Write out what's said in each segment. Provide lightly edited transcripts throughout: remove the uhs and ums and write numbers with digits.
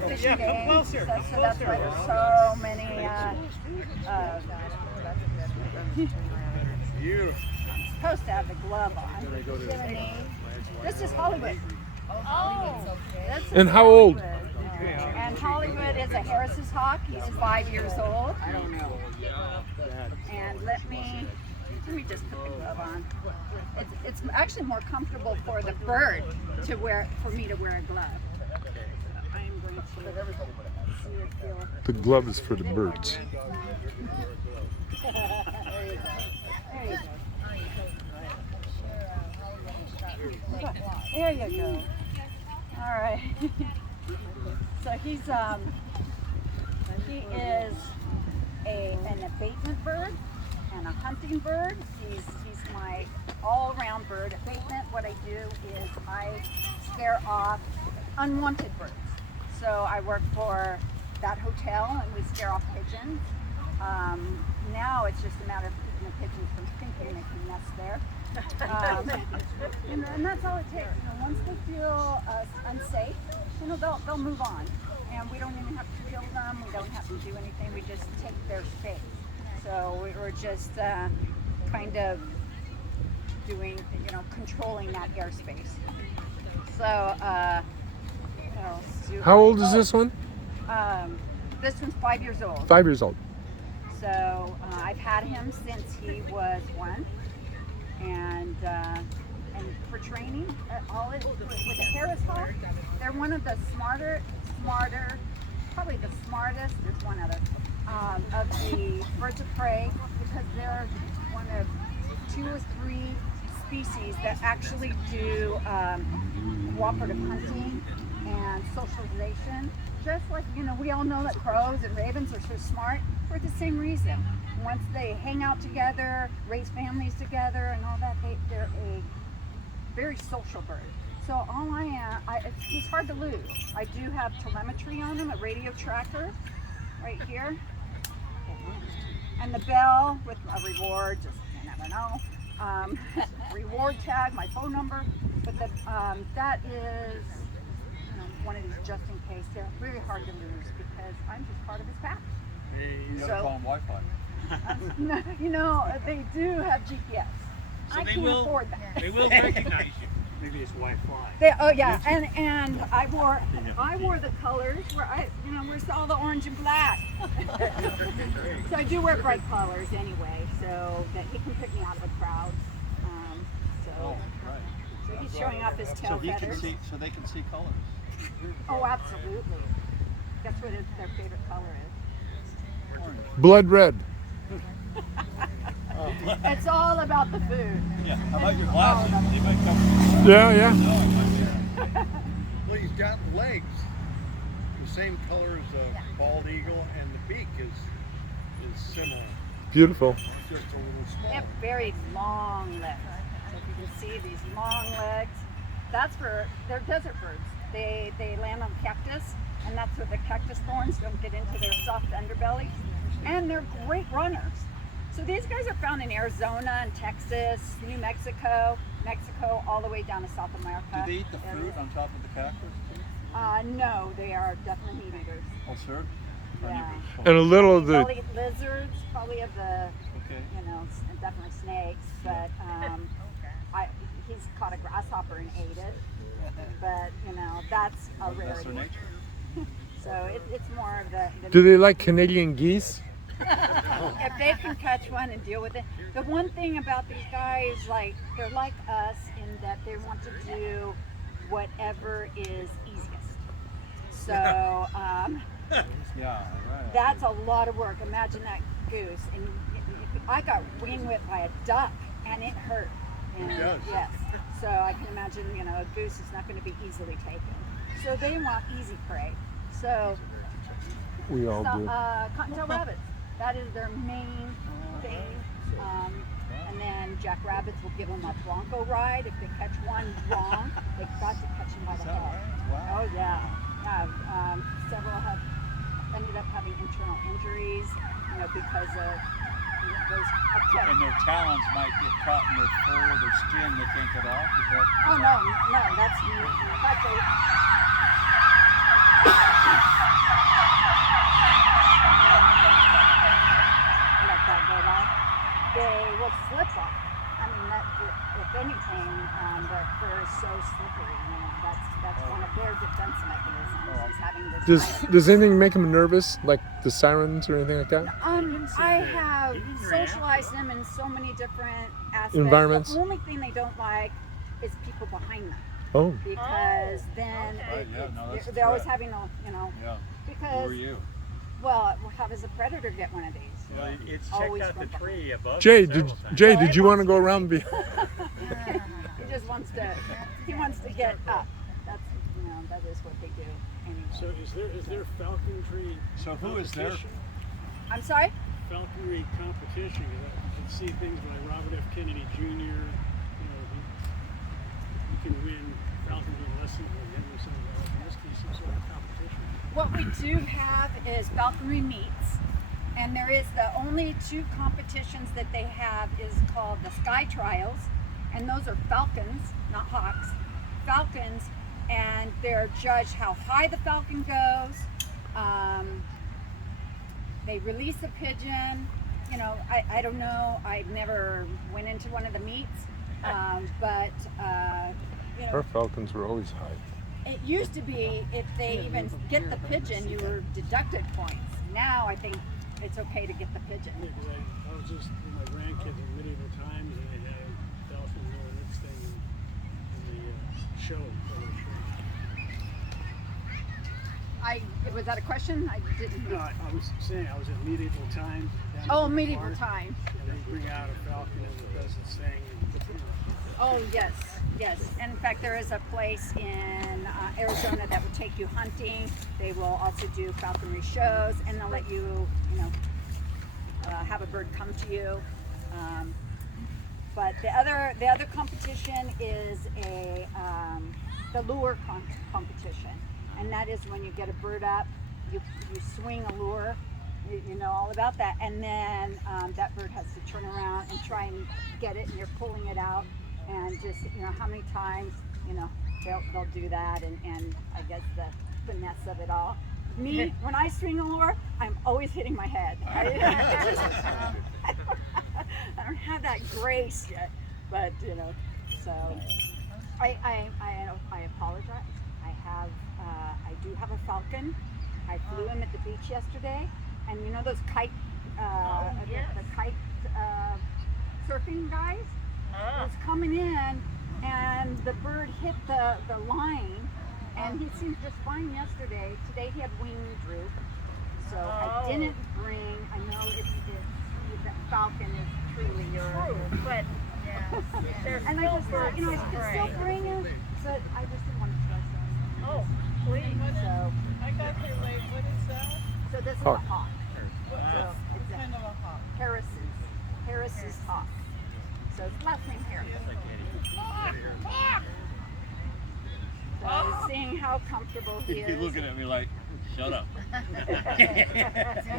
the fishing game. So that's why there's so many. I'm supposed to have the glove on. This is Hollywood. Oh, And how old? And Hollywood is a Harris's hawk. He's 5 years old. I don't know. And let me just put the glove on. It's actually more comfortable for the bird to wear, for me to wear a glove. I'm going to see if he'll... The glove is for the birds. There you go. All right. So he is an abatement bird and a hunting bird. He's my all-around bird. Abatement, what I do is I scare off unwanted birds. So I work for that hotel and we scare off pigeons. Now it's just a matter of keeping the pigeons from thinking they can nest there. And that's all it takes. Once they feel unsafe, they'll move on. And we don't even have to kill them. We don't have to do anything. We just take their space. So we're just kind of doing, controlling that airspace. So, How old is this one? This one's 5 years old. 5 years old. So I've had him since he was 1. And for training, with the Harris hawk, they're one of the smarter, probably the smartest, there's one other, of the birds of prey, because they're one of 2 or 3 species that actually do cooperative hunting and socialization. Just like, we all know that crows and ravens are so smart for the same reason. Once they hang out together, raise families together and all that, they're a very social bird. So all I am, he's hard to lose. I do have telemetry on him, a radio tracker right here. And the bell with a reward, just you never know. Reward tag, my phone number. But that is one of these just in case. They're very hard to lose because I'm just part of his pack. You gotta call them Wi-Fi. They do have GPS. So I can't afford that. They will recognize you. Maybe it's Wi-Fi. Oh yeah, and I wore the colors where we saw the orange and black. So I do wear bright colors anyway, so that he can pick me out of the crowds. So he's showing off his tail feathers. So they can see colors. Oh, absolutely. That's what their favorite color is. Orange. Blood red. It's all about the food. Yeah. How about your glasses? They might come. Yeah. Well, he's got legs the same color as a bald eagle, and the beak is similar. Beautiful. Just a little small. They have very long legs. So if you can see these long legs, they're desert birds. They land on cactus, and that's where the cactus thorns don't get into their soft underbellies. And they're great runners. So these guys are found in Arizona and Texas, New Mexico, all the way down to South America. Do they eat the fruit on top of the cactus? No, they are definitely meat eaters. Oh, sir? Yeah. And a little of They'll the eat lizards, probably of the, Okay. definitely snakes, but he's caught a grasshopper and ate it. But, that's a That's their rarity. nature. So it's more of the Do they like Canadian geese? if they can catch one and deal with it. The one thing about these guys, they're like us in that they want to do whatever is easiest. So Yeah, right. that's a lot of work. Imagine that goose. And I got wing whipped by a duck and it hurt. And It does. yes. So I can imagine, a goose is not going to be easily taken. So they want easy prey. So We all do. cottontail rabbits. That is their main thing. And then jackrabbits will give them a bronco ride. If they catch one wrong, they've got to catch him by the head. Wow. Oh yeah. Several have ended up having internal injuries, because of those attacks. And their talons might get caught in their fur or their skin they can't get off. Is that? Oh no, that's anything, the fur is so slippery. You know, that's one of their defense mechanisms is having this. Does anything make them nervous, like the sirens or anything like that? I have socialized them in so many different aspects. Environments? The only thing they don't like is people behind them. Oh. Because then they're always having a, you know, Yeah. because, Who are you? well, how does a predator get one of these? Well, it's Always checked out the from tree above. Jay, it did several times. you want to go around? He just wants to get up. That's, you know, that is what they do anyway. So is there falconry? So who is there? competition? I'm sorry? Falconry competition. 'Cause I can see things like Robert F. Kennedy Jr. You know, you can win falconry lessons with him or something like that. There must be some sort of competition. What we do have is falconry meets, and there is the only two competitions that they have is called the Sky Trials, and those are falcons, not hawks, falcons, and they're judged how high the falcon goes. They release a pigeon. You know, I don't know. I never went into one of the meets, but you know. Our falcons were always high. It used to be if they even get the pigeon, you were deducted points. Now I think it's okay to get the pigeon. Yeah, 'cause I was just with my grandkids in medieval times, and they had a falcon doing its thing in the show. Was that a question? I didn't. No, I was saying I was in medieval times. down Oh, in the medieval park, time. And they bring out a falcon and it does its thing. And, you know, Oh yes, yes. And in fact, there is a place in Arizona that will take you hunting. They will also do falconry shows, and they'll let you, you know, have a bird come to you. But the other competition is the lure competition, and that is when you get a bird up, you swing a lure. You know all about that, and then that bird has to turn around and try and get it, and you're pulling it out, and just, you know, how many times, you know, they'll do that, and I guess the finesse of it all. Me, when I swing a lure, I'm always hitting my head. I don't have that grace yet, but you know, so I apologize. I do have a falcon. I flew him at the beach yesterday, and you know those kite, the kite surfing guys was coming in, and the bird hit the line, and he seemed just fine yesterday. Today he had wing droop, so I didn't bring. I know that falcon is truly yours, but and I just thought, you know, I could still bring him, but I just didn't want to stress him. Oh, please. So, I got your leg. What is that? so this is Hawk. a hawk. So What it's kind of a hawk? Harris's hawk. So it's last name Harris. So seeing how comfortable he You're is. looking at me like, shut up.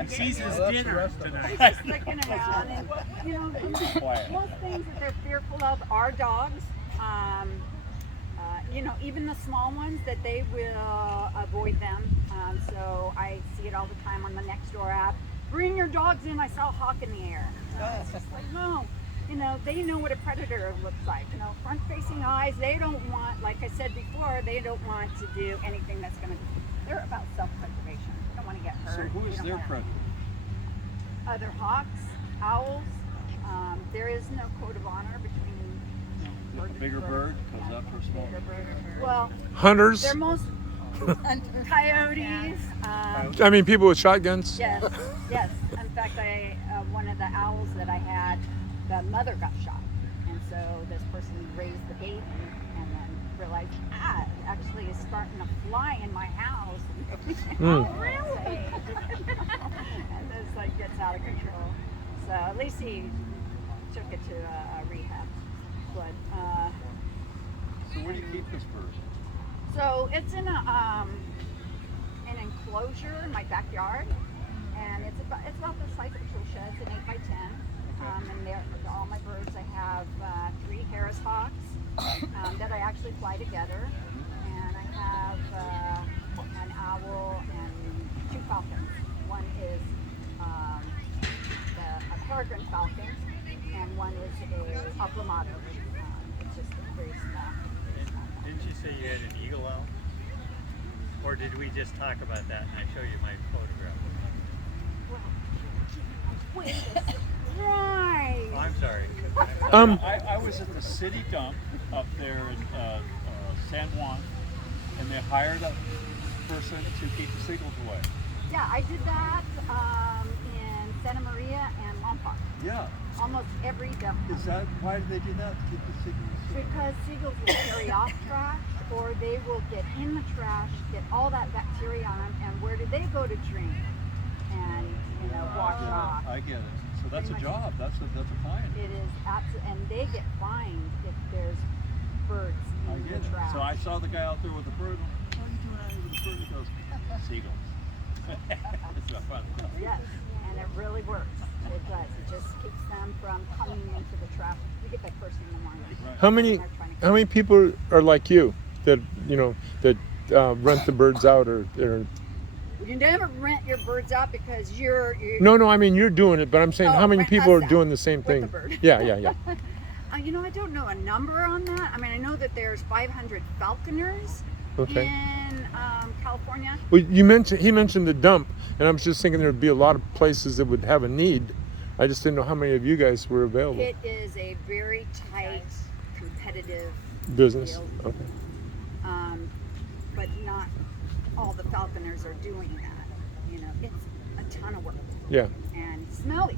She's his dinner He's tonight. just looking around, and you know, Quiet. most things that they're fearful of are dogs. You know, even the small ones, that they will avoid them. So I see it all the time on the Nextdoor app. Bring your dogs in. I saw a hawk in the air. It's just like, no. You know, they know what a predator looks like. You know, front-facing eyes. They don't want, like I said before, they don't want to do anything that's going to. They're about self-preservation. They don't want to get So hurt. who They is don't their wanna- predator? Other hawks, owls. There is no code of honor between The bird and bigger bird comes up for small. Well, Hunters. they're most coyotes. I mean, people with shotguns. Yes, yes. In fact, one of the owls that I had, the mother got shot, and so this person raised the baby, and then realized, it actually is starting to fly in my house. Mm. Really? And this like gets out of control. So at least he took it to a rehab. But So where do you keep this bird? so it's in an enclosure in my backyard, and it's about the size of a tool shed. It's an 8x10. And they're all my birds. I have 3 Harris hawks that I actually fly together, and I have an owl and 2 falcons. One is a peregrine falcon, and one is a aplomado. It's very small. Didn't you say you had an eagle out? Or did we just talk about that and I show you my photograph? Wait a second. Right. Oh, I'm sorry. I was at the city dump up there in San Juan, and they hired a person to keep the seagulls away. Yeah, I did that in Santa Maria and Lombard. Yeah. Almost every dump. Is that why did they do that? To keep the seagulls away? Because seagulls will carry off trash, or they will get in the trash, get all that bacteria on them, and where do they go to drink? And wash off. I get it. So that's a Pretty much. job. That's a fine. It is absolutely, and they get fined if there's birds I in get the it. trash. So I saw the guy out there with a bird. What are you doing out here with a bird? He goes, seagulls. It's not fun. Yes, and it really works. It does. It just keeps them from coming into the trash. You get that first thing in the morning. How many people are like you that rent the birds out or You never rent your birds out because you're No, I mean you're doing it, but I'm saying Oh, how many rent people us are out doing the same with thing? the bird. Yeah. I don't know a number on that. I mean, I know that there's 500 falconers Okay. in California. Well, he mentioned the dump, and I was just thinking there'd be a lot of places that would have a need. I just didn't know how many of you guys were available. It is a very tight, competitive Business. field. Okay. But not all the falconers are doing that. It's a ton of work Yeah. and smelly.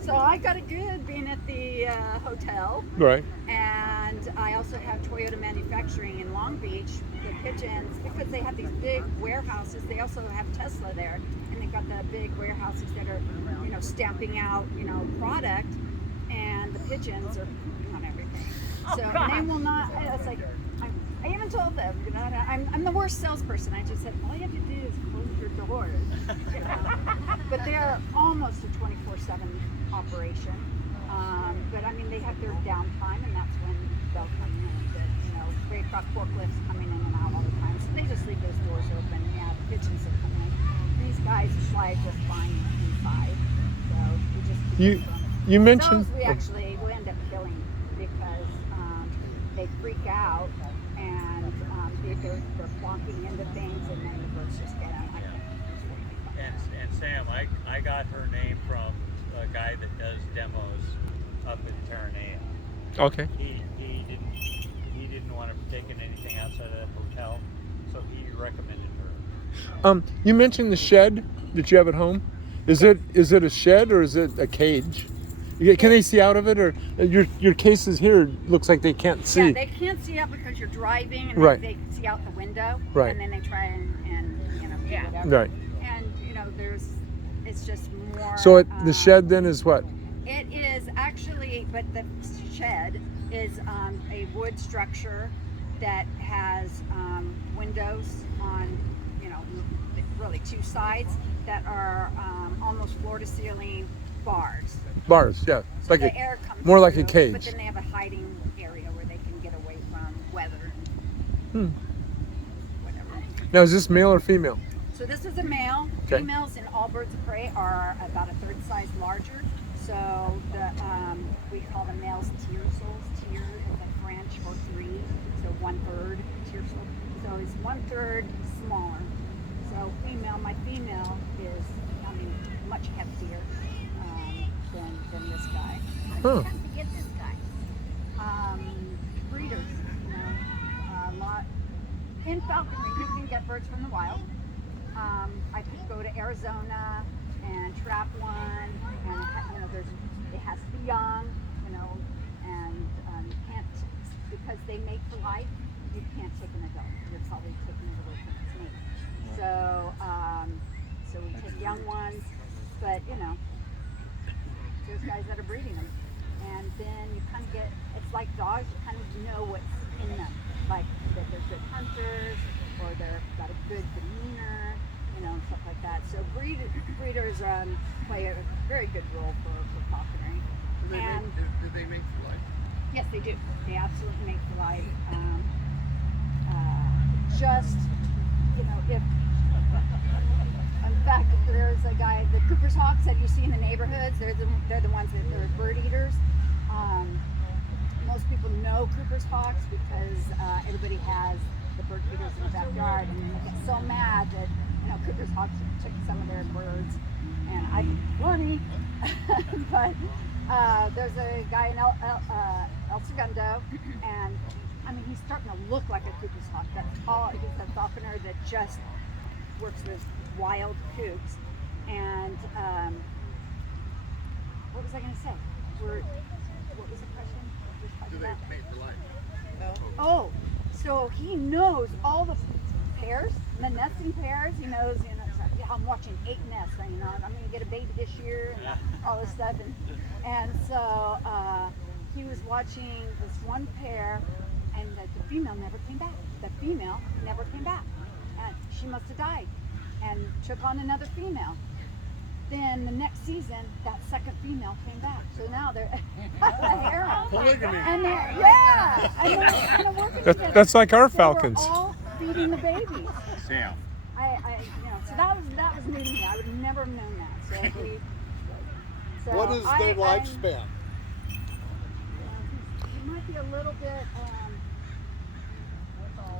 So I got it good being at the hotel. Right. And I also have Toyota Manufacturing in Long Beach, the pigeons, because they have these big warehouses. They also have Tesla there, and they've got the big warehouses that are, stamping out, product, and the pigeons are pooping on everything. So and they will not. It's like I even told them, I'm the worst salesperson. I just said all you have to do is close your doors. But they're almost a 24/7 operation. But I mean, they have their downtime, and that's when they'll come in. But great truck forklifts coming in and out all the time, so they just leave those doors open. Yeah, the pigeons will come in. These guys fly just fine inside, so we just keep them from. You mentioned. Those we actually will end up killing because they freak out and they're plonking into things, and then the birds just get out. And Sam, I got her name from a guy that does demos up in Terranea. Okay. He didn't want to take in anything outside of that hotel, so he recommended her. You mentioned the shed that you have at home. Is it a shed or is it a cage? Can they see out of it, or your cases here looks like they can't see? Yeah, they can't see out because you're driving, and Right. they see out the window, Right. and then they try and do whatever. Right. And it's just more. So the shed then is what? It is actually, but the shed is a wood structure that has windows on, really two sides that are almost floor to ceiling bars. Bars, yeah. It's like The air comes more like a through, cage. But then they have a hiding area where they can get away from weather. Whatever. Now is this male or female? So this is a male. Okay. Females in all birds of prey are about a third size larger. So we call the males tiercels. Tier is a French for three. So 1/3 tiercel. So it's 1/3 smaller. So my female is much heftier than this guy. Huh. I have to get this guy. Breeders, a lot. In falconry, you can get birds from the wild. I could go to Arizona and trap one, and it has to be young, and you can't, because they mate for life. You can't take an adult. You're probably taking it away from its mate. So we take young ones, but there's guys that are breeding them, and then you kind of get. It's like dogs. You kind of know what's in them, like that they're good hunters, or they've got a good demeanor, and stuff like that. So breeders play a very good role for falconry. Do they mate for life? Yes, they do. They absolutely mate for life. If in fact, there's a guy, the Cooper's hawks that you see in the neighborhoods. They're the ones that are bird eaters. most people know Cooper's hawks because everybody has the bird feeders in the backyard, and they get so mad that Cooper's hawks took some of their birds, and funny, but there's a guy in El Segundo, and I mean he's starting to look like a Cooper's hawk. That's all. He's a falconer that just works with wild coops, and what was I going to say? What was the question? Do they mate for life? Oh, so he knows all the pairs, the nesting pairs. He knows, I'm watching 8 nests. I'm going to get a baby this year and all this stuff. And so he was watching this one pair, and the female never came back. The female never came back, and she must have died, and took on another female. Then the next season, that second female came back. So now they're harem. Polygamy. And they're kind of working together. That's like our They were Falcons. all feeding the babies. Sam. So that was new to me. I would never have known that. So What is their lifespan? It might be a little bit.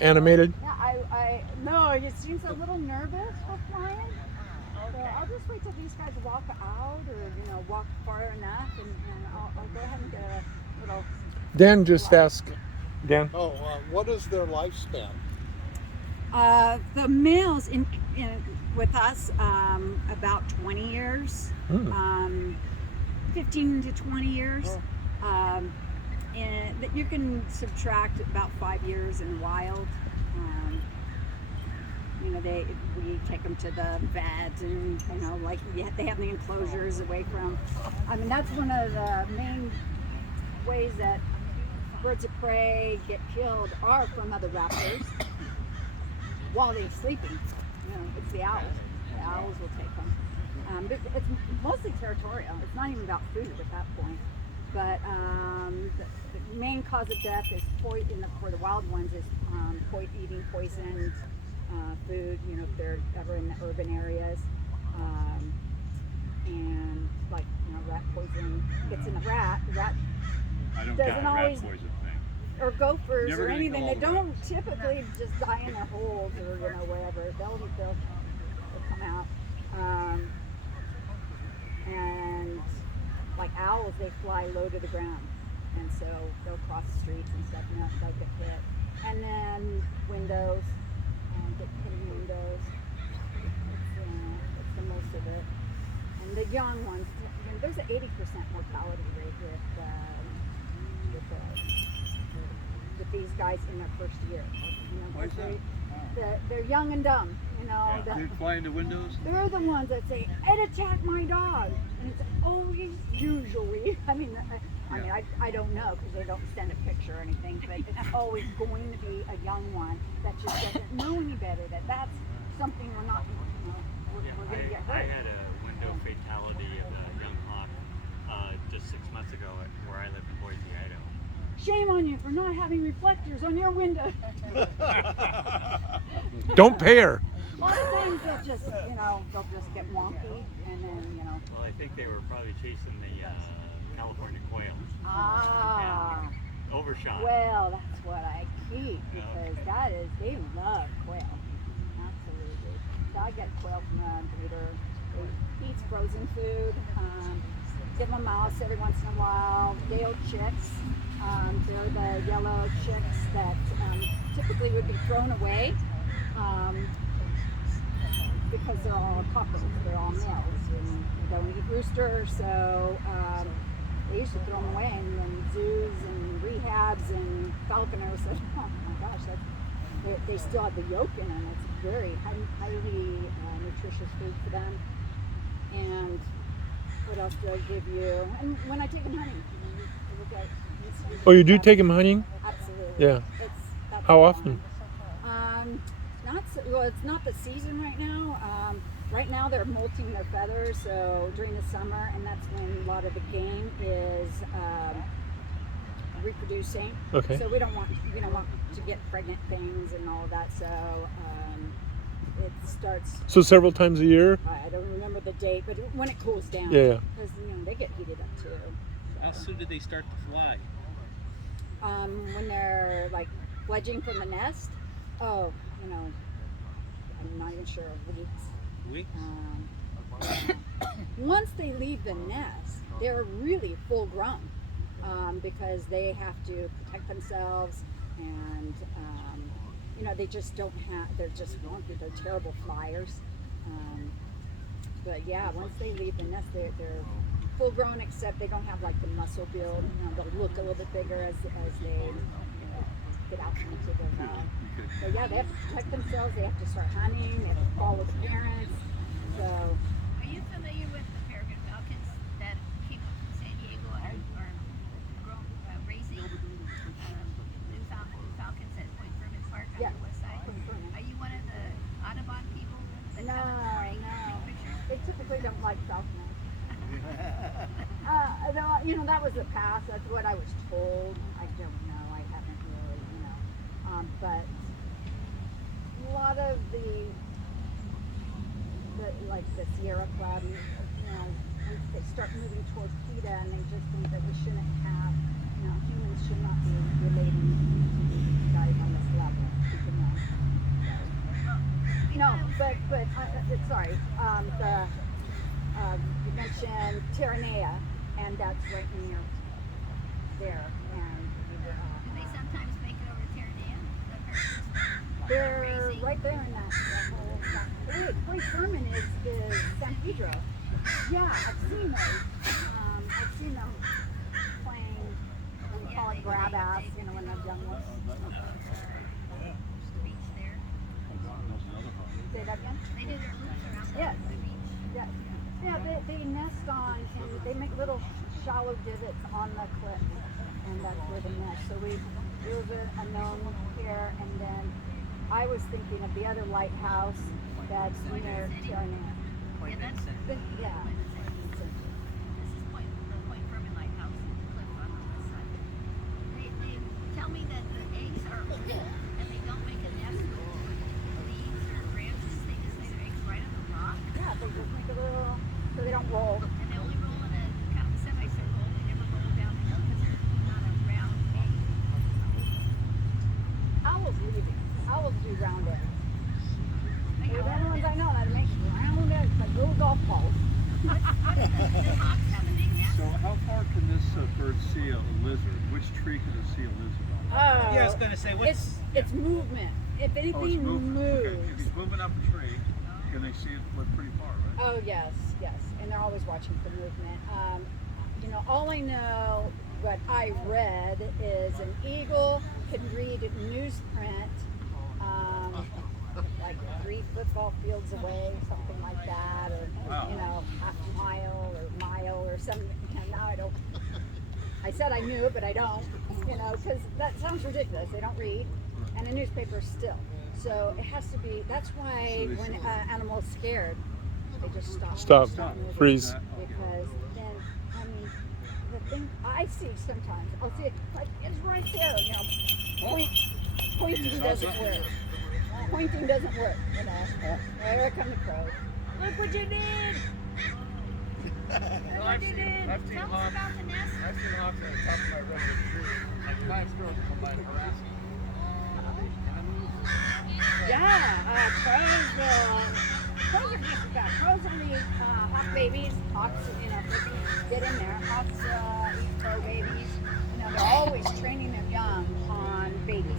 Animated. Yeah, no. It seems a little nervous for flying. So I'll just wait till these guys walk out, or walk far enough, and I'll go ahead and get a little. Dan just asked. Dan. Oh, what is their lifespan? The males with us about 20 years, 15 to 20 years, and you can subtract about 5 years in wild. We take them to the vet, and they have the enclosures away from. I mean, that's one of the main ways that birds of prey get killed are from other raptors while they're sleeping. It's the owls. The owls will take them. It's mostly territorial. It's not even about food at that point. But the main cause of death is for the wild ones is eating poisoned food. If they're ever in the urban areas, and rat poison gets in the rat. The rat I don't doesn't got a rat always. poison thing. Or gophers Never or gonna anything. kill They all the don't typically just die in their holes or wherever. They'll come out. And like owls, they fly low to the ground, and so they'll cross the streets and stuff, and they'll get hit. And then windows, get hit in windows. It's the most of it. And the young ones, there's an 80% mortality rate with these guys in their first year. Why is that? They're young and dumb. They fly into windows? They're the ones that say, "It attacked my dog," and it's always usually. I don't know because they don't send a picture or anything, but it's always going to be a young one that just doesn't know any better. That's something we're not. We're going to get hurt. I had a window fatality of a young hawk just 6 months ago where I live in Boise, Idaho. Shame on you for not having reflectors on your window. Don't pay her. A lot of times they'll just get wonky, and then Well, I think they were probably chasing the California quail. Ah. And overshot. Well, that's what I keep because they love quail. Absolutely. So I get quail from a breeder. They eat frozen food. Give them a mouse every once in a while. Day-old chicks. They're the yellow chicks that typically would be thrown away because they're all couples. They're all males and they don't eat roosters. So they used to throw them away in zoos and rehabs, and falconers said, "Oh my gosh, they still have the yolk in them. It's very highly nutritious food for them." And what else do I give you? And when I take them hunting, you look at. Oh, you do take them hunting? Absolutely. Yeah. That's How fun. often? It's not the season right now. Right now they're molting their feathers, so during the summer, and that's when a lot of the game is reproducing. Okay. So we don't want to get pregnant things and all of that. So it starts. So several times a year? I don't remember the date, but when it cools down. Yeah. Because they get heated up too. How soon did they start to fly? when they're like fledging from the nest, oh, you know, I'm not even sure, weeks. Weeks? Once they leave the nest, they're really full grown because they have to protect themselves, and you know, they just don't have, they're just wonky, they're terrible flyers. But yeah, once they leave the nest, they're full grown, except they don't have like the muscle build. You know, they'll look a little bit bigger as they get out into the so yeah, they have to protect themselves. They have to start hunting. They have to follow the parents. So Are you familiar with the Peregrine Falcons that came up from San Diego and are raising new falcons at Point Fermin Park on Yeah. the west side? Point Fermin. Are you one of the Audubon people that no, come and bring no, pictures? they typically don't like falconers. You know, that was the past. That's what I was told. I don't know. I haven't really, you know. But a lot of the like the Sierra Club, you know, once they start moving toward PETA, and they just think that we shouldn't have, you know, humans should not be relating to guys on this level. You know. No, but sorry. You mentioned Terranea, and that's right near there. And Do they sometimes make it over to Terranea? The they're raising? right there in that whole. Hey, Point Fermin is San Pedro. Yeah, I've seen those. I've seen them playing. We call it grab ass. You know, when they're young ones. Beach there. Say that again. They do their loops around Yes. the beach. Yes. Yeah, they nest on, and they make little shallow divots on the cliff, and that's where they nest. So there's a known here, and then I was thinking of the other lighthouse that's near Terranea. Yeah, that's Yeah. This is the Point Fermin Lighthouse, the cliff on the west side. They tell me that the eggs are full and they don't make a nest with leaves or branches. They just lay their eggs right on the rock, Yeah, they just make a little, so they don't roll. and they only roll in a kind of semicircle. They never roll down the hill because they're not a round egg. Owls leaving. Owls do round eggs. Like They're the how- only ones I know that make round eggs, like little golf balls. the hawks have a big nest. So how far can this bird see a lizard? Which tree can it see a lizard on? Oh, Yeah, I was gonna say, what's it's movement. If anything moves. Okay, if he's moving up a tree, can they see it pretty far, right? Oh yes, and they're always watching for movement. You know, all I know, what I read is an eagle can read newsprint, like 3 football fields away, something like that, or Wow. you know, half a mile or something. Now I don't. I said I knew, but I don't. You know, because that sounds ridiculous. They don't read, and a newspaper still. So it has to be. That's why when an animal's scared, they just stop. Stop. moving. Freeze. Because then, I mean, the thing I see sometimes, I'll see it like it's right there. You know, pointing doesn't work. Pointing doesn't work. You know, there come the crows. Look what you did. I've seen Tell us about the nest. I've seen hawks on the top of my redwood tree. And times girls come by and harass me. Yeah, crows are half bad. Crows only hawk babies. Hawks, you know, they can get in there. Hawks eat crow babies. You know, they're always training their young on babies.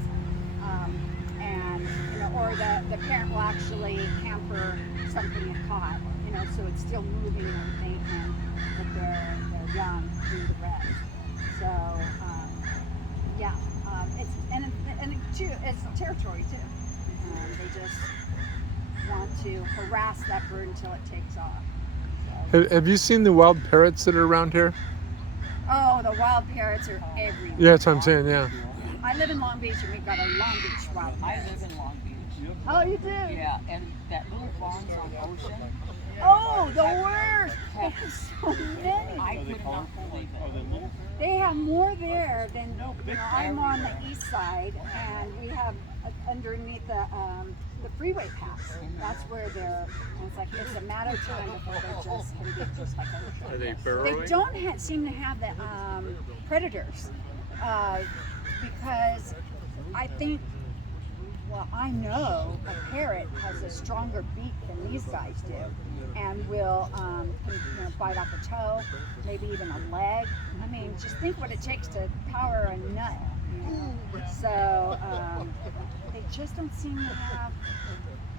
And, you know, or the parent will actually hamper something it caught, you know, so it's still moving and with their young do the rest. So, yeah, it's territory too. They just want to harass that bird until it takes off. So, Have you seen the wild parrots that are around here? oh, the wild parrots are everywhere. Yeah, that's what I'm saying. Yeah. I live in Long Beach, and we've got a Long Beach wild I parrot. live in Long Beach. Oh, you do? Yeah, and that little barns on Ocean, Oh, the worst! They have so many. I could not believe it. They have more there than, you know, I'm on the east side, and we have underneath the freeway pass. That's where they're, and it's like, it's a matter of time before they just can get just like a Are they They burrowing? don't seem to have the predators. because I think, well, I know a parrot has a stronger beak than these guys do, and will bite off a toe, maybe even a leg. I mean, just think what it takes to power a nut. So they just don't seem to have.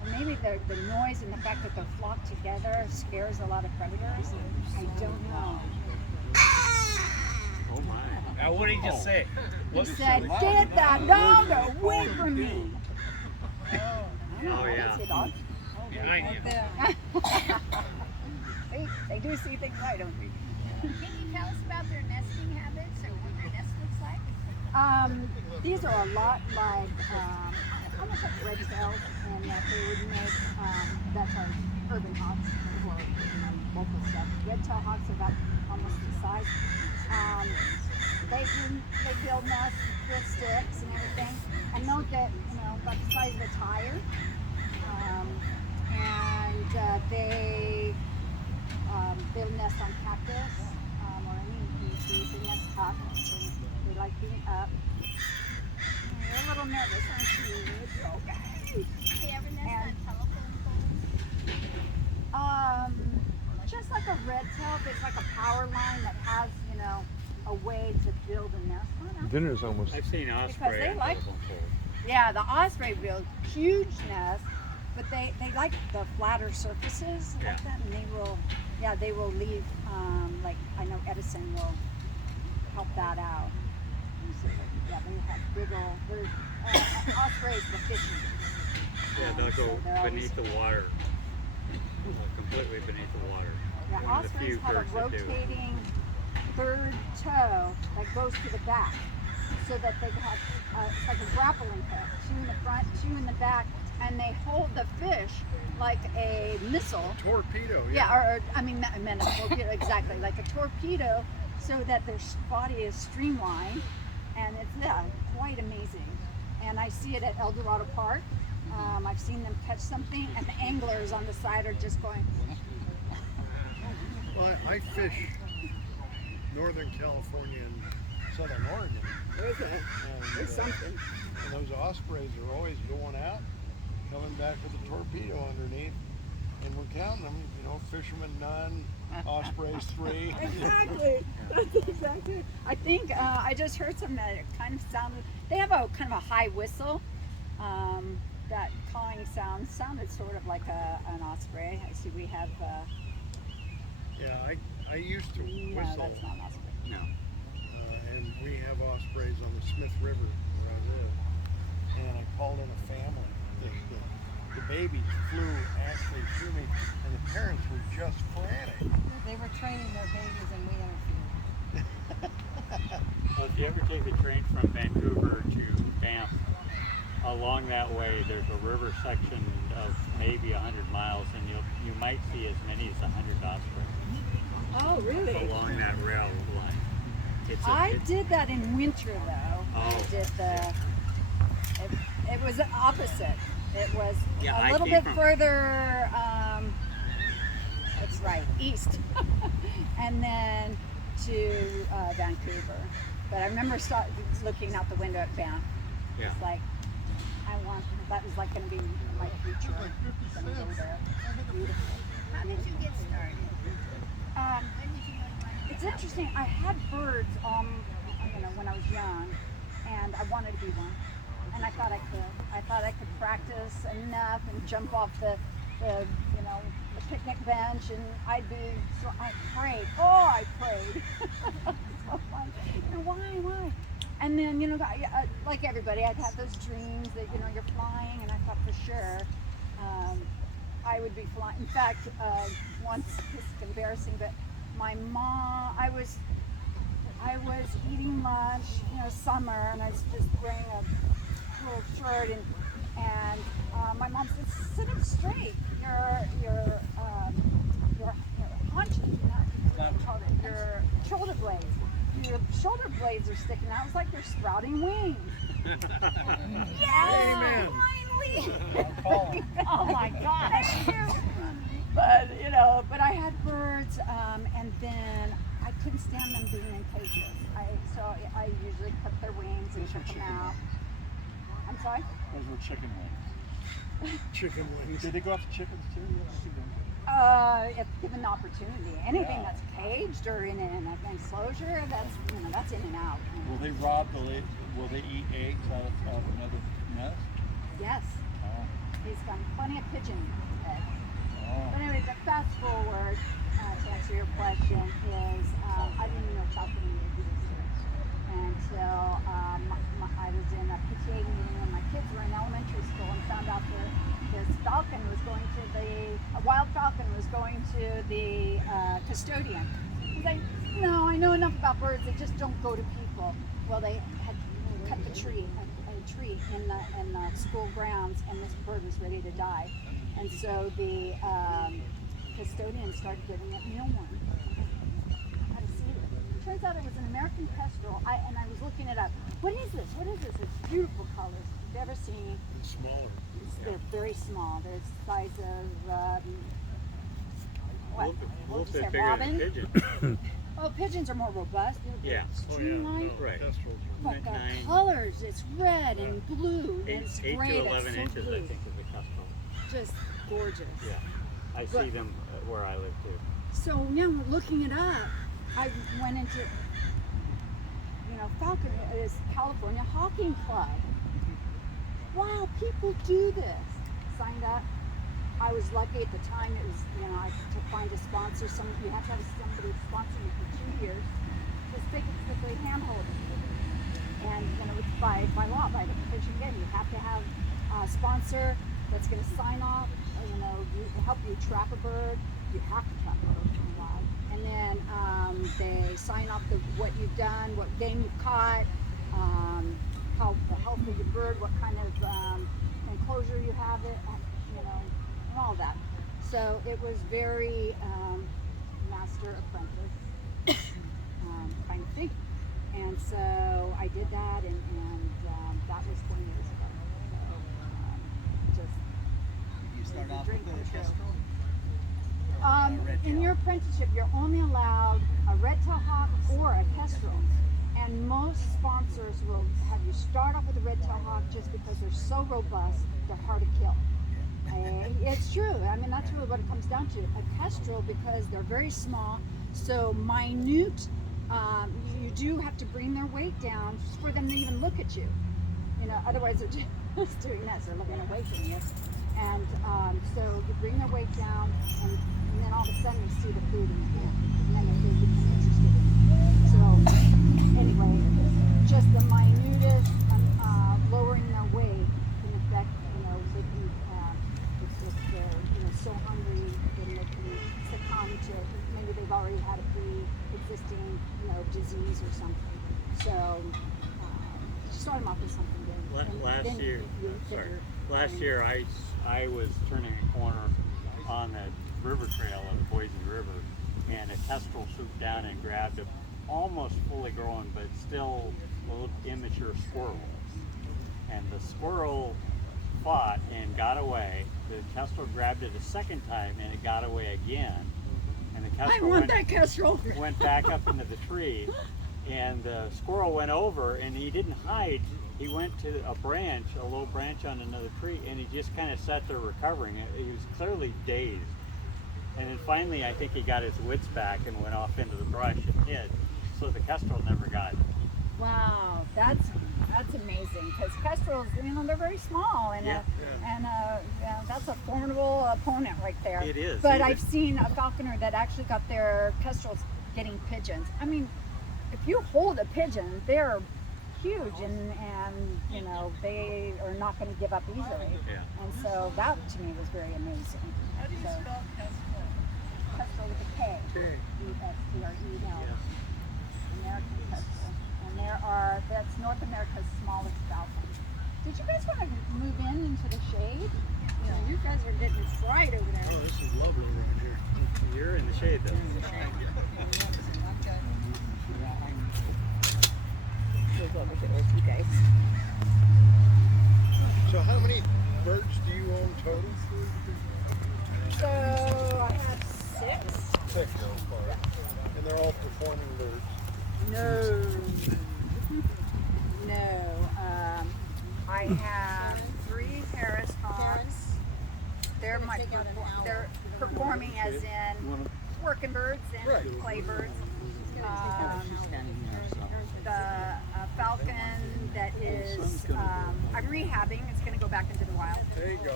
Or maybe the noise and the fact that they're flocked together scares a lot of predators. I don't know. Oh my. Now, what did he just say? He said, "Get that dog away from me." Oh yeah. See a dog? Behind you. See, they do see things I don't see. Can you tell us about their nesting habits or what their nest looks like? These are a lot like almost like red tails, and that they would make. That's our urban hawks or local stuff. Red tail hawks are about almost the size. They build nests with sticks and everything, and they'll get about the size of a tire. And they build nests on cactus or any trees. They nest up. They like being up. You're a little nervous, aren't you? It's okay. Do they ever nest And- on telephone poles? Just like a red tail, it's like a power line that has, a way to build a nest on it. Dinner's almost. I've seen osprey they on like- telephone poles. Yeah, the osprey build huge nests, but they like the flatter surfaces Yeah. like that, and they will leave. Like I know Edison will help that out. And so, yeah, they have big old. There's ospreys the fishing. Yeah, they'll So go they're always- beneath the water. Completely beneath the water. Yeah, One of the few ospreys have birds a that do. rotating third toe that goes to the back, so that they have it's like a grappling hook, 2 in the front, 2 in the back, and they hold the fish like a missile. Torpedo. Yeah, or I meant a torpedo, exactly, like a torpedo, so that their body is streamlined, and it's quite amazing. And I see it at El Dorado Park. I've seen them catch something, and the anglers on the side are just going. Well, I fish Northern California and Southern Oregon. Okay, there's something. And those ospreys are always going out, coming back with a torpedo underneath. And we're counting them, fishermen none, ospreys 3. Exactly. That's exactly. I think I just heard something that it kind of sounded. They have a kind of a high whistle. That cawing sound sounded sort of like an osprey. I see we have. Yeah, I used to No, whistle, that's not an osprey. No. and we have ospreys on the Smith River where I live. And I called in a family. The babies flew actually through me, and the parents were just frantic. They were training their babies and we interfered. Well, if you ever take the train from Vancouver to Banff, along that way there's a river section of maybe 100 miles, and you might see as many as 100 ospreys Oh, really? along that rail line. I did that in winter though. I Oh. did it was the opposite. It was Yeah, a I little came bit from- further. That's right, east, and then to Vancouver. But I remember looking out the window at Banff. Yeah. It's like that was like going to be my future. Gonna go there. Beautiful. How did you get started? When did you know you wanted to It's interesting. I had birds when I was young, and I wanted to be one. And I thought I could. I thought I could practice enough and jump off the picnic bench, and I prayed. Oh, I prayed. So why? And then like everybody, I'd have those dreams that you're flying, and I thought for sure I would be flying. In fact, once, this is embarrassing, but my mom, I was eating lunch, summer, and I was just wearing a little shirt, and my mom said, "Sit up straight. Your haunches, your shoulder blades. Your shoulder blades are sticking out. It's like they're sprouting wings." Yeah, Amen. finally. Oh my gosh. But I had birds, and then I couldn't stand them keeping in cages. I usually cut their wings and Those are check them chicken out. wings. I'm sorry? Those were chicken wings. Chicken wings. Did they go after chickens too? You ever see them? If given the opportunity, anything Yeah. that's caged or in an enclosure, that's in and out. Will they rob the lid? Will they eat eggs out of another nest? Yes, Oh. he's got plenty of pigeon eggs. Oh. But anyway, the fast forward to answer your question is I didn't even know falcon would do this until I was in a PTA meeting when my kids were in elementary school and found out that this falcon was going to a wild falcon was going to the custodian. He's like, no, I know enough about birds, they just don't go to people. Well, they had cut the tree, a tree in the school grounds, and this bird was ready to die. And so the custodian started giving it mealworm. I had to see it. Turns out it was an American kestrel, and I was looking it up. What is this? What is this? It's beautiful colors. If you've ever seen, It's smaller. they're very small. They're the size of, what? A What little would you bit say, bigger robin? than a pigeon. Oh, pigeons are more robust. They're Yeah. streamlined. Right. Kestrels. But the 9, colors, it's red and blue. And 8 it's to great. 11 it's so inches, blue. I think, is a kestrel. Just gorgeous. Yeah. I But- see them where I live too. So yeah, looking it up, I went into, Falcon is California Hawking Club. Wow, people do this. Signed up. I was lucky at the time. It was, to find a sponsor. You have to have somebody sponsor you for 2 years. Just basically handhold it. And it was by law, by the Fish and Game. You have to have a sponsor that's going to sign off. Help you trap a bird. You have to trap a bird in the wild. And then they sign off what you've done, what game you've caught, how the health of your bird, what kind of enclosure you have it, and all that. So it was very master apprentice kind of thing. And so I did that, and that was 20 years ago. So You just start off dream with come a true. kestrel. In your apprenticeship, you're only allowed a red-tailed hawk or a kestrel. And most sponsors will have you start off with a red-tailed hawk just because they're so robust, they're hard to kill. And it's true. I mean, that's really what it comes down to. A kestrel, because they're very small, so minute, you do have to bring their weight down for them to even look at you. Otherwise they're just doing this, they're looking away from you. And so you bring their weight down, and then all of a sudden you see the food in the hand, and then they become interested in it. So anyway, just the minutest lowering their weight can affect, they can, if they're so hungry, then they can succumb to, maybe they've already had a pre-existing, disease or something. So start them off with something good. Last year I was turning a corner on the river trail of the Boise River, and a kestrel swooped down and grabbed a almost fully grown but still a little immature squirrel. And the squirrel fought and got away. The kestrel grabbed it a second time and it got away again. And the kestrel that kestrel. went back up into the tree, and the squirrel went over, and he didn't hide. He went to a low branch on another tree, and he just kind of sat there recovering. He was clearly dazed. And then finally, I think he got his wits back and went off into the brush and hid. So the kestrel never got him. Wow, that's amazing, because kestrels, they're very small, and that's a formidable opponent right there. It is. But I've seen a falconer that actually got their kestrels getting pigeons. I mean, if you hold a pigeon, they're huge, and they are not going to give up easily. Yeah. And so that to me was very amazing. How do you spell kestrel? Kestrel with a K. E-S-T-R-E-L. American kestrel. And that's North America's smallest falcon. Did you guys want to move into the shade? You guys are getting fried over there. Oh, this is lovely right here. You're in the shade, though. Move over here with you guys. So how many birds do you own total? So I have 6. 6 so far. And they're all performing birds. No. No. I have 3 Harris hawks. They're they're performing as in working birds and play birds. The falcon that is I'm rehabbing. It's going to go back into the wild. There you go.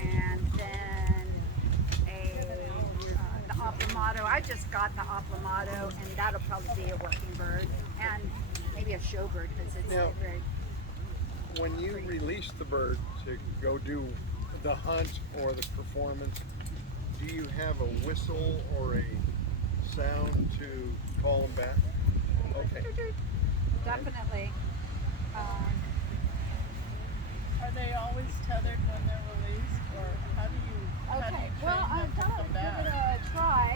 And then the Aplomado. I just got the Aplomado, and that'll probably be a working bird, and maybe a show bird because it's Now, very. When you release the bird to go do the hunt or the performance, do you have a whistle or a sound to call them back? Okay. Definitely. Are they always tethered when they're released, or how do you Okay. train Well, I'm them to gonna come give back? it a try.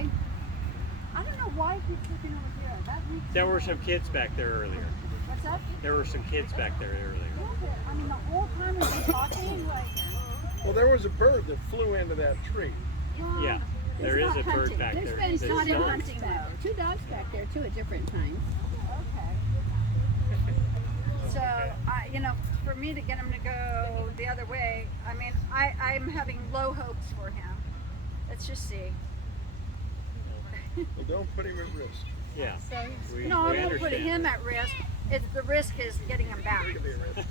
I don't know why he's looking over here. That makes There were some kids back there earlier. What's that? There were some kids back there earlier. Yeah, but, I mean, the whole time we've been talking, like. Well, there was a bird that flew into that tree. Yeah, there is not a bird hunting. back There's there. been That's some not in still- hunting mode. 2 dogs back there too at different times. Okay. So, for me to get him to go the other way, I mean, I'm having low hopes for him. Let's just see. Well, don't put him at risk. Yeah. We, No, we I won't put understand. him at risk. The risk is getting him back. Could be a risk.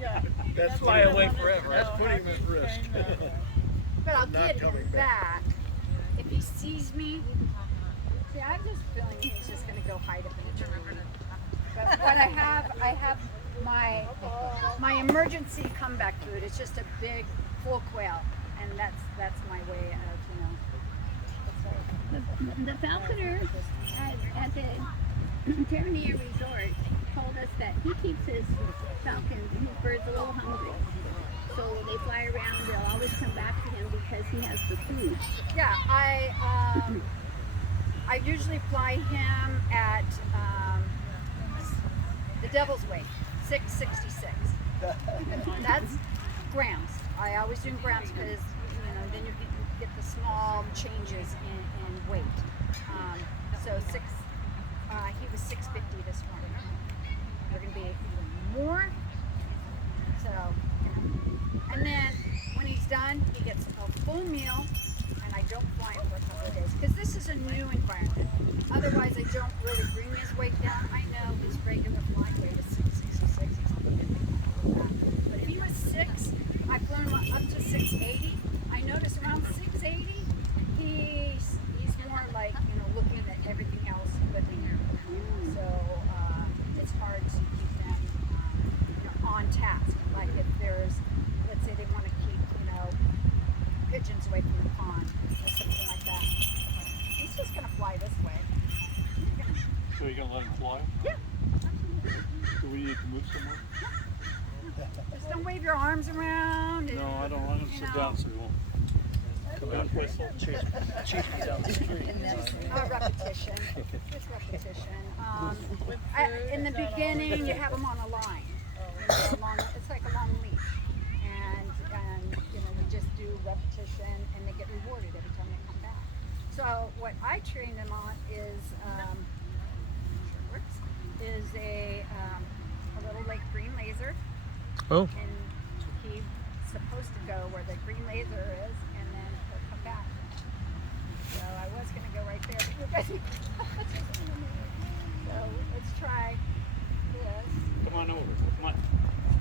Yeah. That's Fly putting away him- forever. That's putting him at risk. But I'll Not get coming him back. back. If he sees me, see, I'm just feeling he's just going to go hide up in the tree. But what I have my emergency comeback food. It's just a big full quail, and that's my way of The falconer at the Terranea Resort told us that he keeps his falcons and his birds a little hungry. So when they fly around, they'll always come back to him because he has the food. Yeah, I usually fly him at the Devil's Weight, 666. That's grams. I always do grams because then you get the small changes in weight. So he was 650 this morning. They're gonna be even more. So, and then when he's done, he gets a full meal, and I don't fly him for a couple of days because this is a new environment. Otherwise, I don't really bring his weight down. I know his regular flying weight is 666. But if he was 6, I flew him up to 680. I noticed around 680, he's more like looking at everything else but me. So it's hard to keep them on task. Like if there's, let's say they want to keep pigeons away from the pond or something like that. He's just gonna fly this way. So you're gonna let him fly? Yeah. Do we need to move somewhere? Just don't wave your arms around. And, No, I don't want him to sit down so he won't come out and whistle. Chase me down the street. Repetition. Just repetition. In the beginning, you have them on a line. It's like a long leash, and you just do repetition, and they get rewarded every time they come back. So what I train them on is a little like green laser. Oh. And he's supposed to go where the green laser is, and then he'll come back. So I was going to go right there, but you're getting. So let's try this. Come on over. Come on.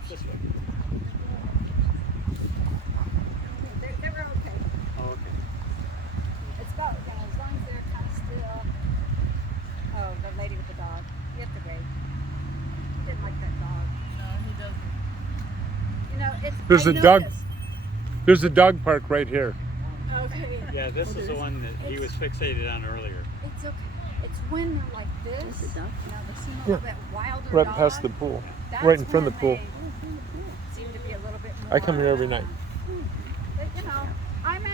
This way. They're okay. Oh, okay. It's about, as long as they're kind of still. Oh, the lady with the dog. You have to wait. Didn't like that dog. No, he doesn't. It's. There's I a dog- noticed. There's a dog park right here. Okay. Yeah, this is the one that he was fixated on earlier. It's okay. It's when they're like this. There's a duck. They seem a little bit wilder. Right dog. past the pool. That's Right in front of the when pool. they Seem to be a little bit more. I come here every night. But, I'm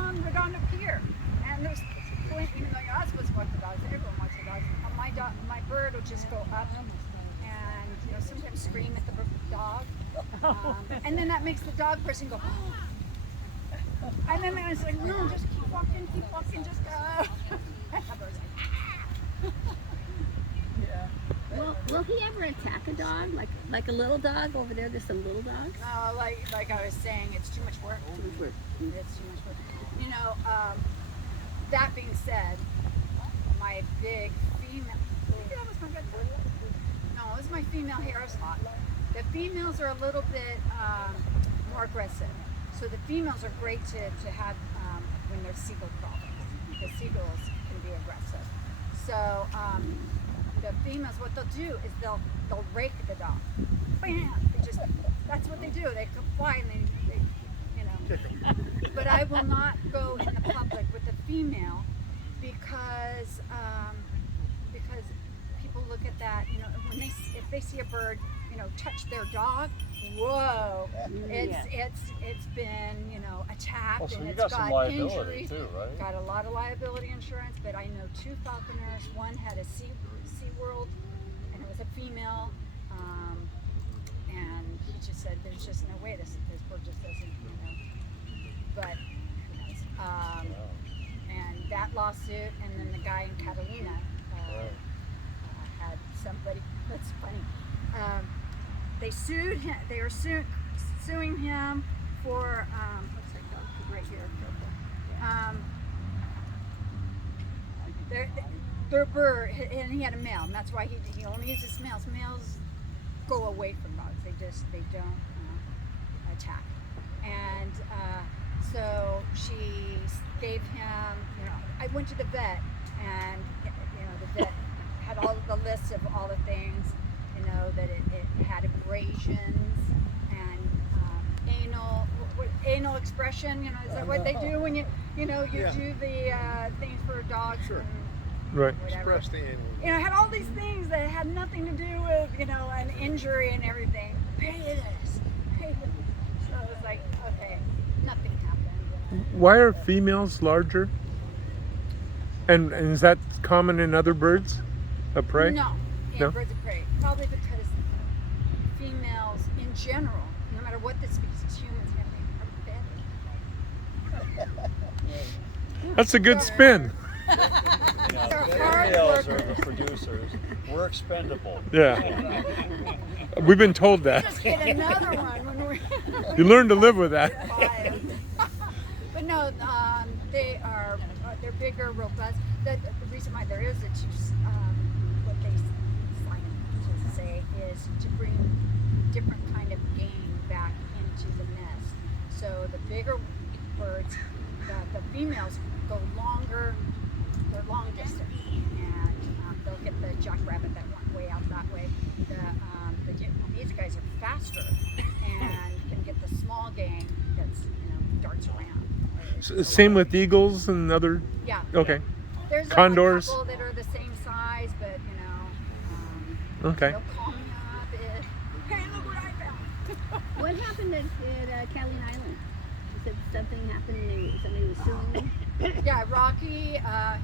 on Redondo Pier, and there's even though you're not supposed to watch the dogs, everyone watches the dogs. My bird will just go up and sometimes scream at the dog, and then that makes the dog person go. And then I was like, no, just keep walking, just go. And the bird's like, he ever attack a dog? Like a little dog over there? There's some little dogs. No, like I was saying, it's too much work. Too much work. It's too much work. You know, that being said, my big female. Maybe that was my red one. No, it was my female Harris Hawk. The females are a little bit more aggressive. So the females are great to have when there's seagull problems. The seagulls can be aggressive. So the females, what they'll do is they'll rake the dog. Bam! That's what they do. They come fly and they you know. But I will not go in the public with the female because people look at that, you know, if they see a bird, you know, touch their dog, whoa, it's been, you know, attacked Oh, so and you it's got some liability injuries. too, right? Got a lot of liability insurance, but I know 2 falconers. One had a Sea World, and it was a female, and he just said, "There's just no way this bird just doesn't, you know." But who knows? And that lawsuit, and then the guy in Catalina had somebody. That's funny. They sued him. They were suing him for what's that dog right here? Their bird, and he had a male, and that's why he only uses males. Males go away from dogs. They don't attack. And so she gave him. You know, I went to the vet, and you know the vet had all the lists of all the things. You know that it had abrasions and anal expression. You know, is that what they do when you do the things for dogs? Sure. And Right. whatever. Express the anal. You know, it had all these things that had nothing to do with, you know, an injury and everything. Pay this. Pay this. So it was like, okay, nothing happened. Why are females larger? And is that common in other birds of prey? No, in No? birds of prey. Probably because females in general, no matter what the species, humans have, are better. That's a good spin. Females are the producers. We're expendable. Yeah. We've been told that. Just get another one when we're You learn to live with that. But no, they're bigger, robust. The reason why there is what they scientists say is to bring different kind of game back into the nest. So the bigger birds, the females go longer. They're long distance, and they'll get the jackrabbit that went way out that way. These guys are faster and can get the small game that's darts around. Same with eagles and other. Yeah. Okay. There's Condors. a couple that are the same size, but Okay. they'll call me up. Hey, look what I found. What happened at Catalina Island? You said something happened. Somebody was suing them. Yeah, Rocky.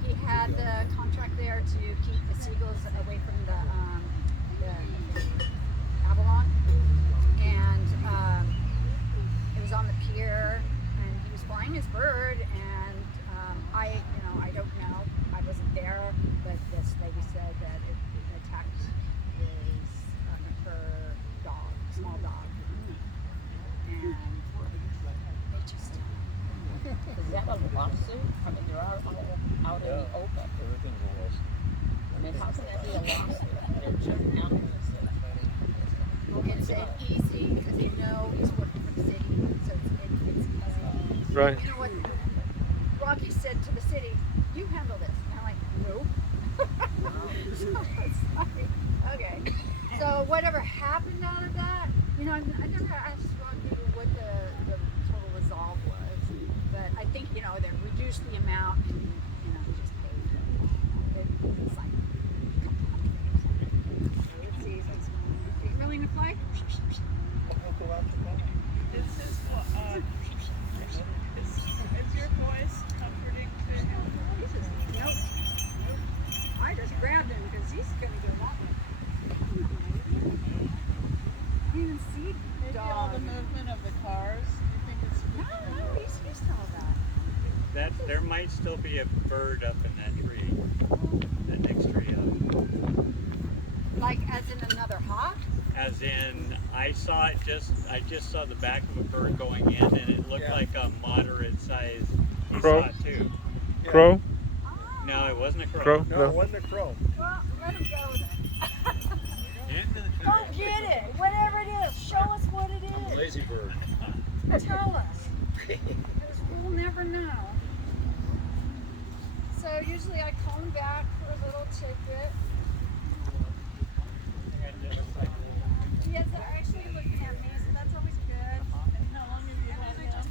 He had the contract there to keep the seagulls away from the Avalon, and it was on the pier, and he was flying his bird, and I don't know, I wasn't there, but this lady said that it attacked her dog, small dog, and they just. Is that a lawsuit? I mean, they're out in the open. Everything's a list. I mean, how can that be a lawsuit? They're just out in the city. It's easy because they know he's working for the city, so it's easy. Right. You know what Rocky said to the city? You handle this. And I'm like, nope. So it's like, okay. So whatever happened out of that, I never asked Rocky what the total resolve was, but I think they reduced the amount and just paid. It's like. Let's see. Are you willing to fly? Is your voice comforting to him? Nope. I just grabbed him because he's going to go that way. You even see Maybe all the movement of the cars. You think it's No, he's used to all that. There might still be a bird up in that tree, that next tree up. Like as in another hawk? As in, I saw it I just saw the back of a bird going in, and it looked like a moderate size. You Crow? saw it too. Crow? No, it wasn't a crow. Crow? No, it wasn't a crow. Well, let him go then. Go get it, whatever it is. Show us what it is. Lazy bird. Tell us. 'Cause we'll never know. So usually I call him back for a little tidbit. Yes, they're actually looking at me, so that's always good. How long have you had him? How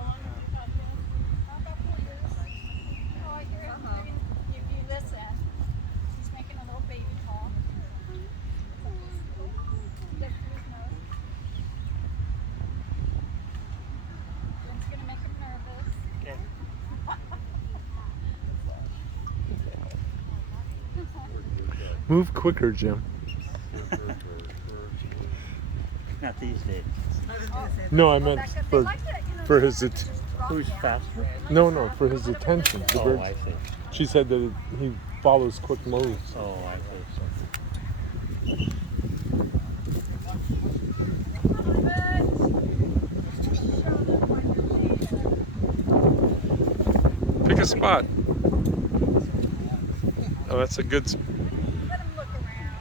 long have you had him? About 4 years. Oh, I hear him doing, if you listen, he's making a little baby call. Lift his nose. Jim's gonna make him nervous. Okay. Move quicker, Jim. Not these days. No, I meant They like to, you know, for his just drop Who's down. faster? no, for his attention. The Oh, birds. I see. She said that he follows quick moves. Oh, I see. Pick a spot. Oh, that's a good. Let him look around.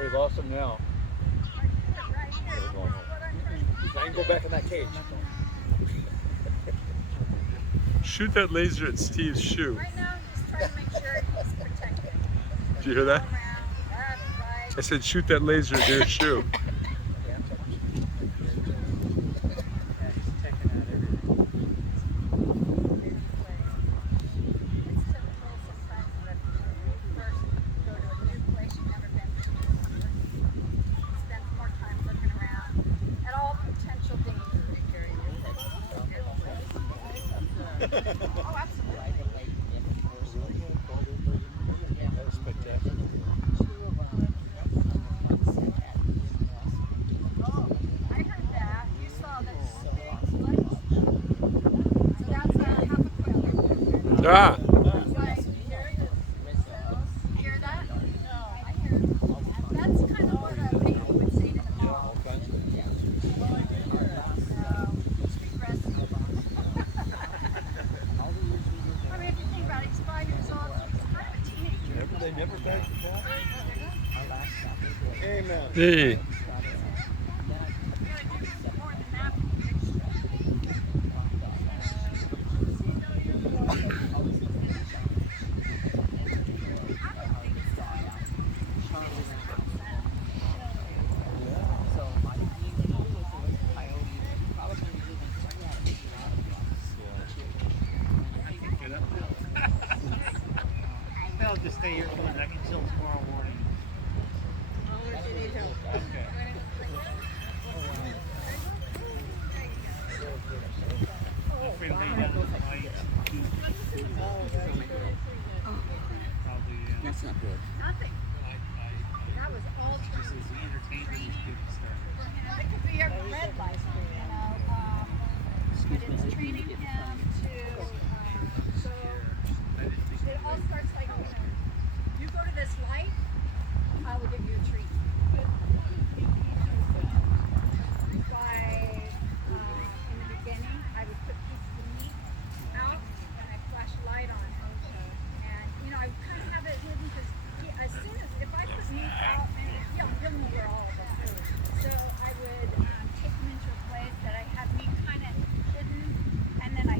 We lost him now. I can go back in that cage. Shoot that laser at Steve's shoe. Right now, he's trying to make sure he's protected. Did you hear that? Around. That's right. I said shoot that laser at your shoe. Oh, absolutely. That's spectacular. Oh, I heard that. You saw the big lights. So that's half a quail. Ah, Hear that? No. I hear it. That's kind of what a baby would say to the mom. All kinds of things. I mean, if you think about it, he's 5 years old, so he's kind of a teenager. They never back the cat. Amen. hey. More than that. I'll just stay here for the until tomorrow morning. If we lay down tonight, probably, That's not good. Nothing. That was all this is the entertainment is getting started. you know, it could be a red light, you know, but it's training him to, so it all starts like, you know, you go to this light, I will give you a treat. By, in the beginning, I would put pieces of meat out and I'd flash a light on it. And, you know, I kind of have it hidden because as soon as, if I put meat out, he'll know where all of them are. So I would take him into a place that I had meat kind of hidden, and then I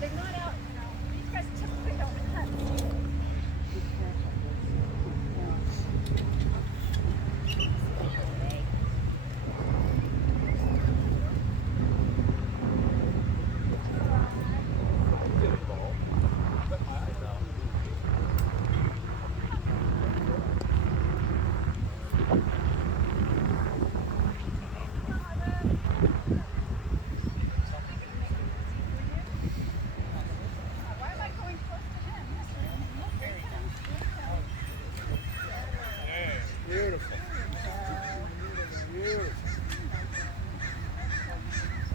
they're not out, these guys typically don't hunt seagulls. Why am I going close to them? Beautiful. Beautiful.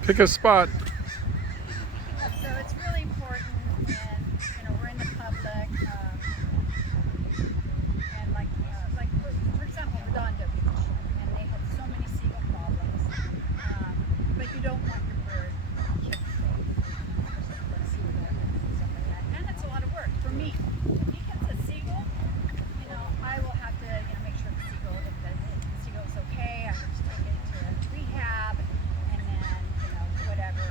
Pick a spot. So it's really important when we're in the public, and like for example, Redondo Beach, and they had so many seagull problems, but you don't want your bird kicked safe. Stuff like that, and it's a lot of work for me. If he gets a seagull, I will have to make sure the seagull, if the seagull is okay, I have to take it to rehab, and then whatever.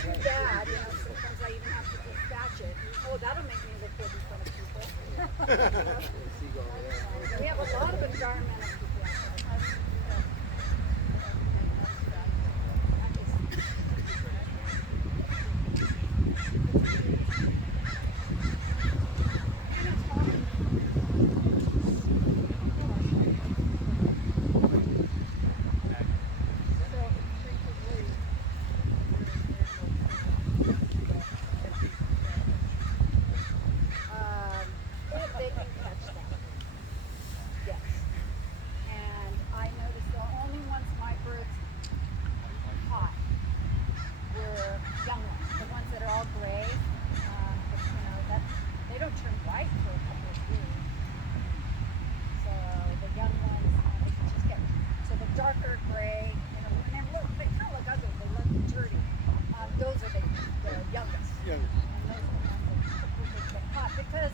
Too bad, sometimes I even have to dispatch it. Oh, that'll make me look good in front of people. We have a lot of environmental people out there. If they can catch them, yes. And I noticed the only ones my birds caught were young ones, the ones that are all gray. That they don't turn white for a couple of years. So the young ones, they can just get the darker gray. And they kind of look ugly. They look dirty. Those are the youngest. Young. And those are the ones that typically get caught because.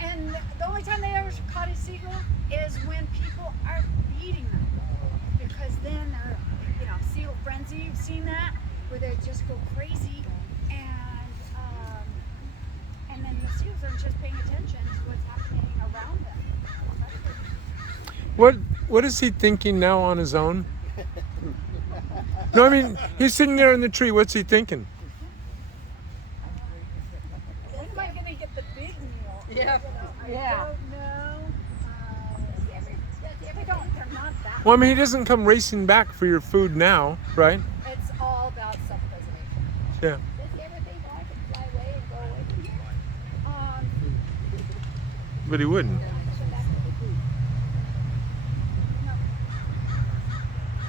And the only time they ever caught a seagull is when people are feeding them, because then they're, seagull frenzy. You've seen that, where they just go crazy, and then the seagulls aren't just paying attention to what's happening around them. What is he thinking now on his own? No, I mean, he's sitting there in the tree. What's he thinking? When am I going to get the big meal? Yeah. I don't know. They're not that. Well, I mean, he doesn't come racing back for your food now, right? It's all about self-preservation. Yeah. Does he ever think, oh, I can fly away and go away from here? But he wouldn't. Go back to the food. No.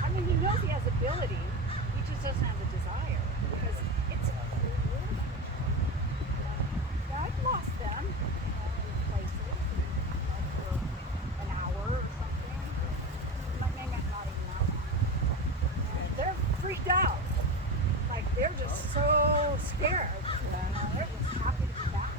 I mean, he knows he has ability. He just doesn't have the desire, because it's I've lost them in places for an hour or something. Maybe not even that long. They're freaked out. Like, they're just so scared. They're just happy to be back.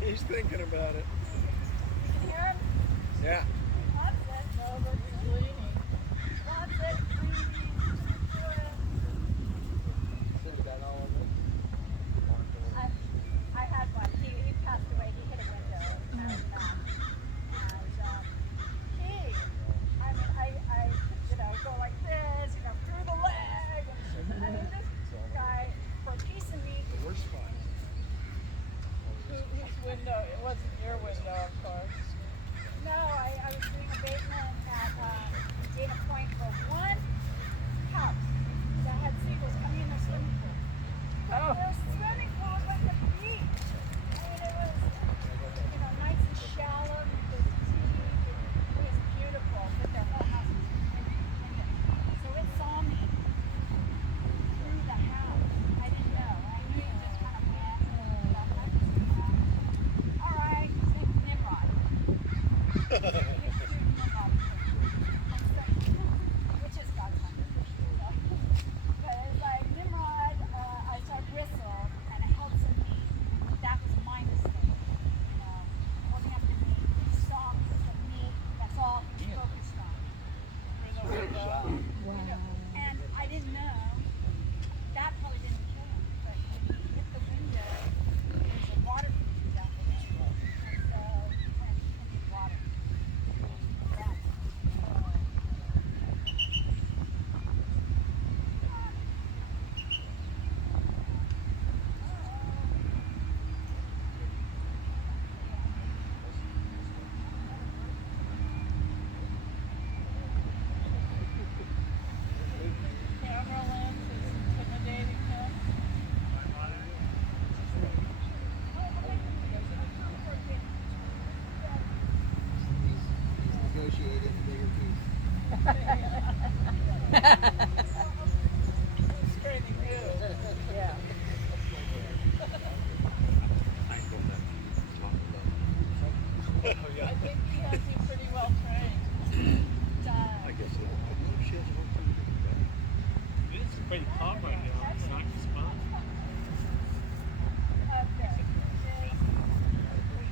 He's thinking about it. You can hear him? Yeah. That's it. No, but he's leaning. That's it. I had one. He passed away. He hit a window. I go like this, through the leg. I mean, this guy, for a piece of meat. The worst spot. Whose window? It wasn't your window, of course. No, I was Which is God's hunger. But it's like Nimrod, I saw gristle and I held some meat. That was my mistake. You know, holding up the meat, songs with the meat. That's all he focused on. And I didn't know. That probably didn't kill him. But when he hit the window, there's a water feature down there. And so he went into the water. That's, Camera lens is intimidating him. Negotiated bigger piece. It's training you. yeah. I think he has you pretty well trained. It's pretty calm right now. It's not responding. Okay.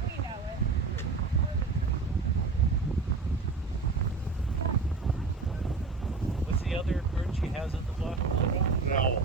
We know it. What's the other bird she has in the water? No.